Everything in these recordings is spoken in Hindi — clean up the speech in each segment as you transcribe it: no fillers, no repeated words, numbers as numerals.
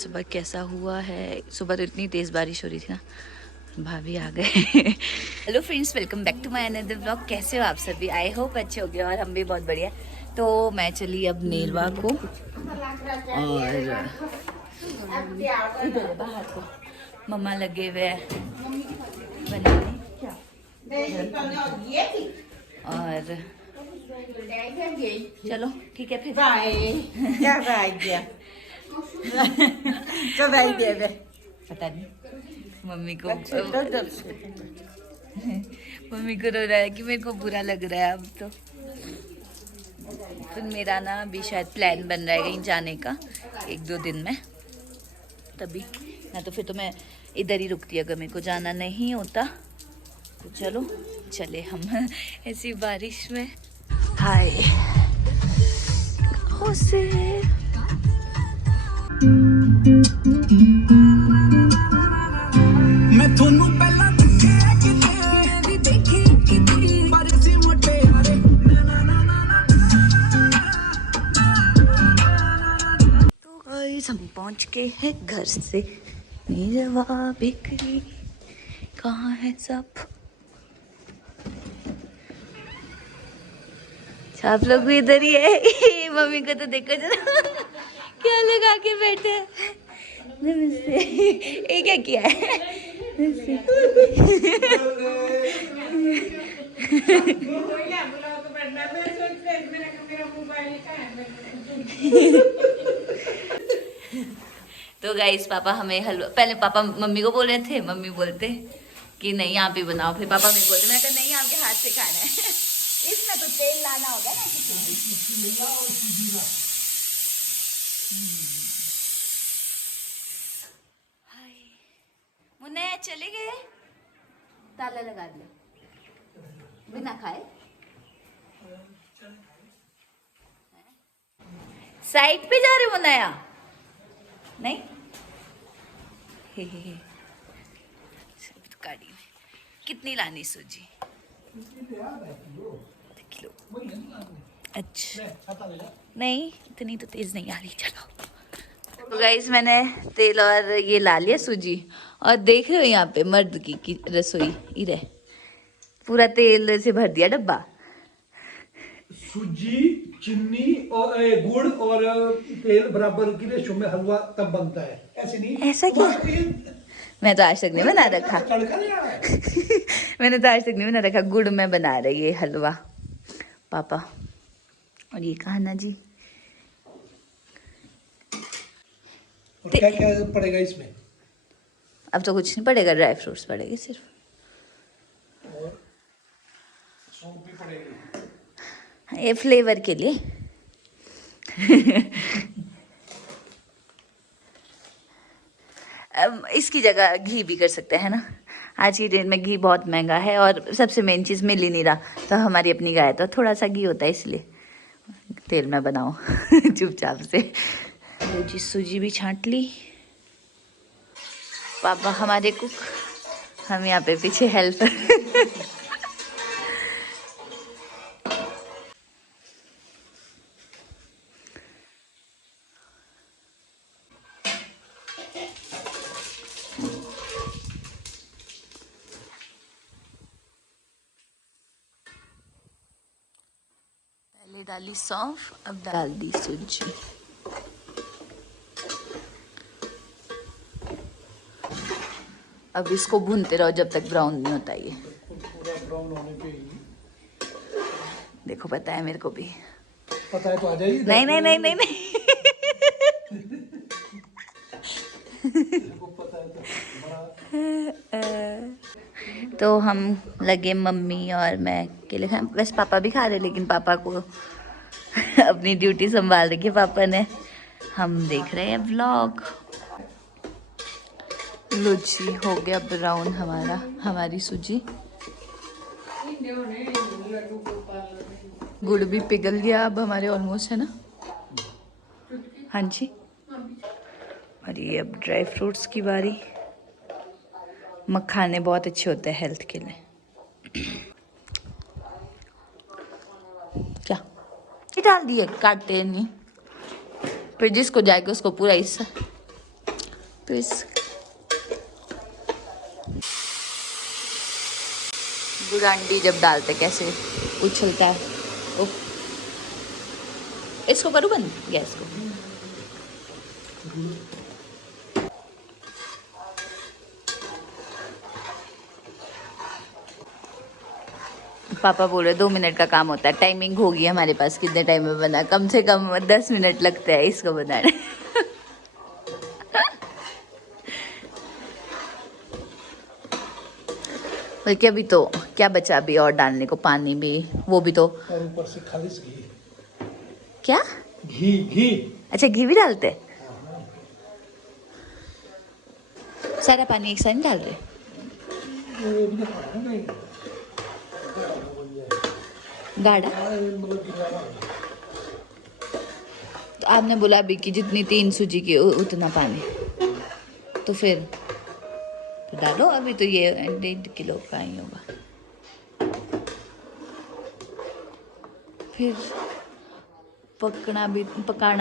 सुबह कैसा हुआ है। सुबह तो इतनी तेज़ बारिश हो रही थी ना, भाभी आ गए। Hello friends, welcome back to my another vlog. कैसे हो आप सभी? आई होप अच्छे हो गए और हम भी बहुत बढ़िया। तो मैं चली अब नेरवा को और इधर बाहर को मम्मा लगे हुए हैं बनाने और चलो ठीक है फिर। क्या भाग गया? तो भाई दे दे। पता नहीं मम्मी को तो मम्मी को रो रहा है कि मेरे को बुरा लग रहा है अब। तो फिर मेरा ना अभी शायद प्लान बन रहा है कहीं जाने का 1-2 दिन में, तभी ना तो फिर तो मैं इधर ही रुकती अगर मेरे को जाना नहीं होता। तो चलो चले हम ऐसी बारिश में। हाय से मैं थोनू पहला दिखे किते देखी किते पर सी मोटे यारे तो गाइस हम पहुंच गए हैं घर से। नेरवा बिक्री कहाँ है सब? आप लोग भी इधर ही है। मम्मी को तो देखो जरा क्या लगा के बैठे हैं। नमस्ते। ये क्या किया है? नमस्ते। तो गाइस पापा हमें हलवा, पहले पापा मम्मी को बोल रहे थे, मम्मी बोलते कि नहीं आप ही बनाओ, फिर पापा मेरे बोलते, मैं कहा नहीं आपके हाथ से खाना है। इसमें तो तेल लाना होगा ना हाय मुन्ने चले गए, ताला लगा दिया बिना खाए। साइड पे जा रहे हो नया? नहीं हे। तो गाड़ी में कितनी लानी सूजी? किलो। अच्छा नहीं इतनी तो तेज नहीं आ रही। चलो तो गाइस मैंने तेल और ये ला लिया सूजी, और देख रहे हो यहाँ पे मर्द की रसोई इरे पूरा तेल से भर दिया डब्बा। सूजी, चीनी और गुड़ और तेल बराबर की रेशो में हलवा तब बनता है, ऐसे नहीं। ऐसा क्या? मैं तो आज तक नहीं बना रखा। तड़का नहीं आ रहा है। मैंने तो आज तक नहीं बना रखा। गुड़ में बना रही है हलवा पापा। और ये कहना जी और क्या क्या पड़ेगा इसमें? अब तो कुछ नहीं पड़ेगा, ड्राई फ्रूट्स पड़ेंगे सिर्फ, और सौंफ भी पड़ेगी ये फ्लेवर के लिए। अब इसकी जगह घी भी कर सकते हैं ना। आज की डेट में घी बहुत महंगा है और सबसे मेन चीज़ मिल ही नहीं रहा। तो हमारी अपनी गाय तो थोड़ा सा घी होता है, इसलिए तेल में बनाओ चुपचाप से। तो जी सूजी भी छांट ली। पापा हमारे कुक, हम यहाँ पे पीछे हेल्प। पहले डाली सौंफ, अब डाल दी सूजी। अब इसको भूनते रहो जब तक ब्राउन नहीं होता ये। पूरा ब्राउन होने पे ही देखो पता है मेरे को भी। पता है तो आ जाइए। नहीं नहीं नहीं नहीं नहीं। पता है तो तो हम लगे मम्मी और मैं अकेले खाए। वैसे पापा भी खा रहे, लेकिन पापा को अपनी ड्यूटी संभाल रखी है पापा ने। हम देख रहे हैं व्लॉग। लो जी हो गया ब्राउन हमारी सूजी। गुड़ भी पिघल गया अब हमारे ऑलमोस्ट, है ना? हाँ जी। और ये अब ड्राई फ्रूट्स की बारी। मखाने बहुत अच्छे होते हैं हेल्थ के लिए। क्या ये डाल दिए? काटे नहीं, फिर जिसको जाएगा उसको पूरा हिस्सा। तो इस गुड़ अंडी जब डालते कैसे उछलता है। उफ। इसको करूँ बंद गैस को? पापा बोल रहे 2 मिनट का काम होता है। टाइमिंग होगी हमारे पास कितने टाइम में बना, कम से कम 10 मिनट लगते हैं इसको बनाने। बल्कि अभी तो क्या बचा अभी और डालने को, पानी भी, वो भी तो। और ऊपर से खालिश घी। क्या? घी घी। अच्छा घी भी डालते हैं? सारा पानी एक साथ नहीं डाल रहे? वो भी तो खाना नहीं। गाढ़ा? तो आपने बोला अभी कि जितनी 3 सूजी की उतना पानी, तो फिर तो डालो। अभी तो ये 1.5 किलो का ही होगा। फिर पकाना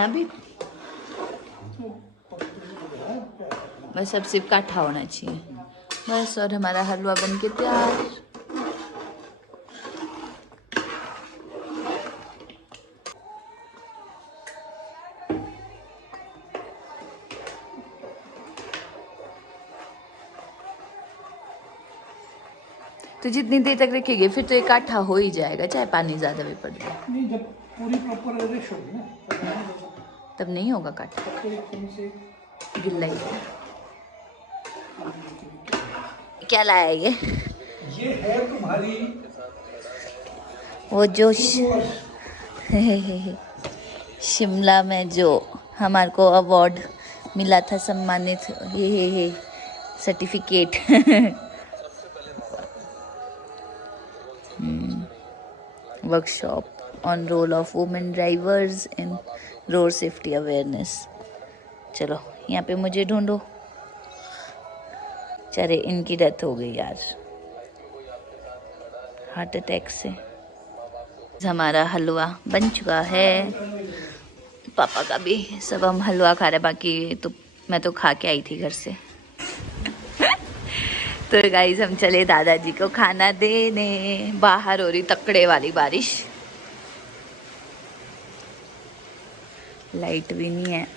भी बस। अब सिर्फ काठा होना चाहिए बस, और हमारा हलवा बन के तैयार। तो जितनी देर तक रखेंगे फिर तो एक आठा हो ही जाएगा, चाहे पानी ज़्यादा भी पड़ जाए। नहीं, जब पूरी प्रॉपर रेश होगी ना तब नहीं होगा काठा, तब तो एकदम से। गिल्ला ही है। क्या लाया ये? ये है तुम्हारी वो जो शिमला में जो हमारे को अवार्ड मिला था, सम्मानित, ये certificate. Workshop on roll of women drivers in road safety awareness. चलो यहाँ पे मुझे ढूंढो। चले, इनकी डेथ हो गई यार हार्ट अटैक से। हमारा हलवा बन चुका है, पापा का भी। सब हम हलवा खा रहे, बाकी तो मैं तो खा के आई थी घर से। तो गाइस हम चले दादाजी को खाना देने। बाहर हो रही तकड़े वाली बारिश, लाइट भी नहीं है।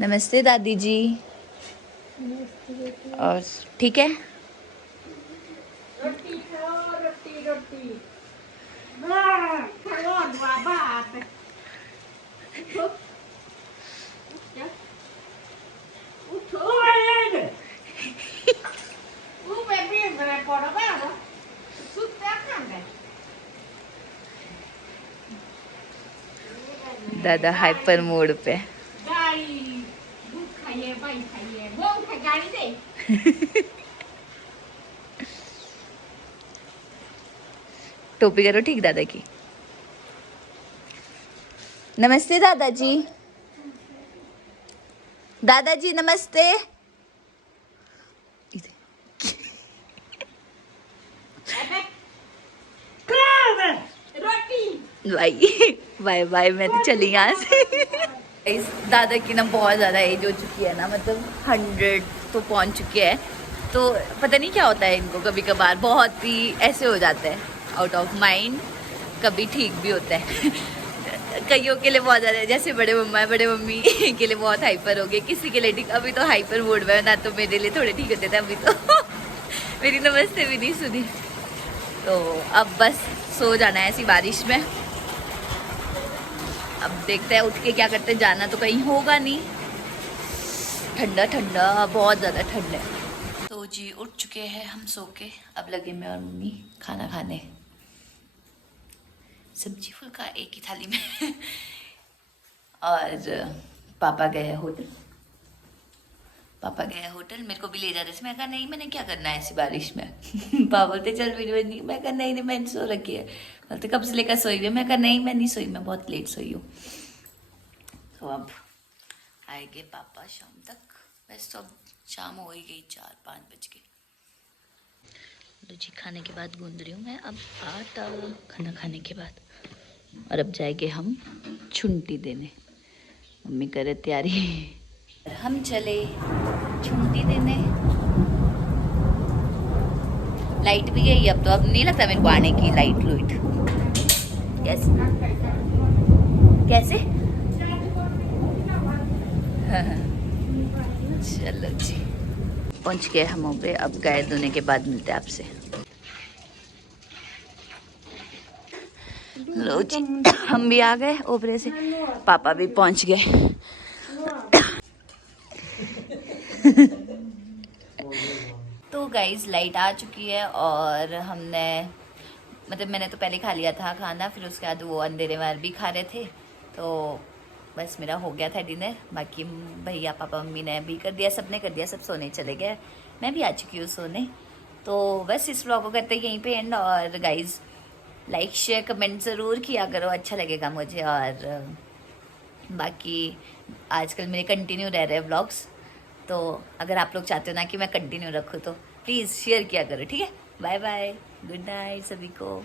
नमस्ते दादी जी। और ठीक है? रोटी खाओ, रोटी रोटी। वाह, खाओ बात। दादा हाइपर मोड पे। टोपी करो ठीक दादा की। नमस्ते दादाजी। दादाजी नमस्ते। बाय बाय बाय, मैं तो चली यहाँ से। इस दादा की ना बहुत ज़्यादा एज हो चुकी है ना, मतलब 100 तो पहुँच चुके हैं। तो पता नहीं क्या होता है इनको, कभी कभार बहुत ही ऐसे हो जाते हैं आउट ऑफ माइंड, कभी ठीक भी होता है। कईयों के लिए बहुत ज़्यादा, जैसे बड़े मम्मा बड़े मम्मी के लिए बहुत हाइपर हो गए, किसी के लिए ठीक। अभी तो हाइपर मोड में ना, तो मेरे लिए थोड़े ठीक होते थे। अभी तो मेरी नमस्ते भी नहीं सुनी। तो अब बस सो जाना है ऐसी बारिश में। अब देखते हैं उठ के क्या करते हैं, जाना तो कहीं होगा नहीं। ठंडा ठंडा, बहुत ज़्यादा ठंड है। तो जी उठ चुके हैं हम सो के। अब लगे मैं और मम्मी खाना खाने। सब्जी फुल्का एक ही थाली में। और पापा गए होटल। मेरे को भी ले जा रहे थे। मैं कहा नहीं, मैंने क्या करना है ऐसी बारिश में। पापा बोलते चल वीडियो नहीं। मैं कहा नहीं मैंने सो रखी है। बोलते कब से लेकर सोई हुई है? मैं कहा नहीं मैं नहीं सोई, मैं बहुत लेट सोई हूँ। तो अब आएंगे पापा शाम तक। वैसे तो अब शाम हो ही गई, 4-5 बज के। लो जी, खाने के बाद गूंद रही हूँ मैं अब आटा, खाना खाने के बाद। और अब जाएंगे हम छुंटी देने, मम्मी करे तैयारी। हम चले छुंटी देने। लाइट भी गई अब तो, अब नहीं लगता मेरे को आने की लाइट लुइट। यस कैसे? चलो जी, पहुंच गए हम ऊपर। अब गाय धोने के बाद मिलते हैं आपसे। लो जी, हम भी आ गए ओबरे से, पापा भी पहुंच गए। तो गाइज लाइट आ चुकी है और हमने मतलब मैंने तो पहले खा लिया था खाना, फिर उसके बाद वो अंधेरे वार भी खा रहे थे, तो बस मेरा हो गया था डिनर। बाकी भैया पापा मम्मी ने भी कर दिया, सबने कर दिया, सब सोने चले गए, मैं भी आ चुकी हूँ सोने। तो बस इस व्लॉग को करते यहीं पे एंड। और गाइज लाइक शेयर कमेंट ज़रूर किया करो, अच्छा लगेगा मुझे। और बाकी आजकल मेरे कंटिन्यू रह रहे हैं व्लॉग्स, तो अगर आप लोग चाहते हो ना कि मैं कंटिन्यू रखूँ तो प्लीज़ शेयर किया करो, ठीक है। बाय बाय, गुड नाइट सभी को।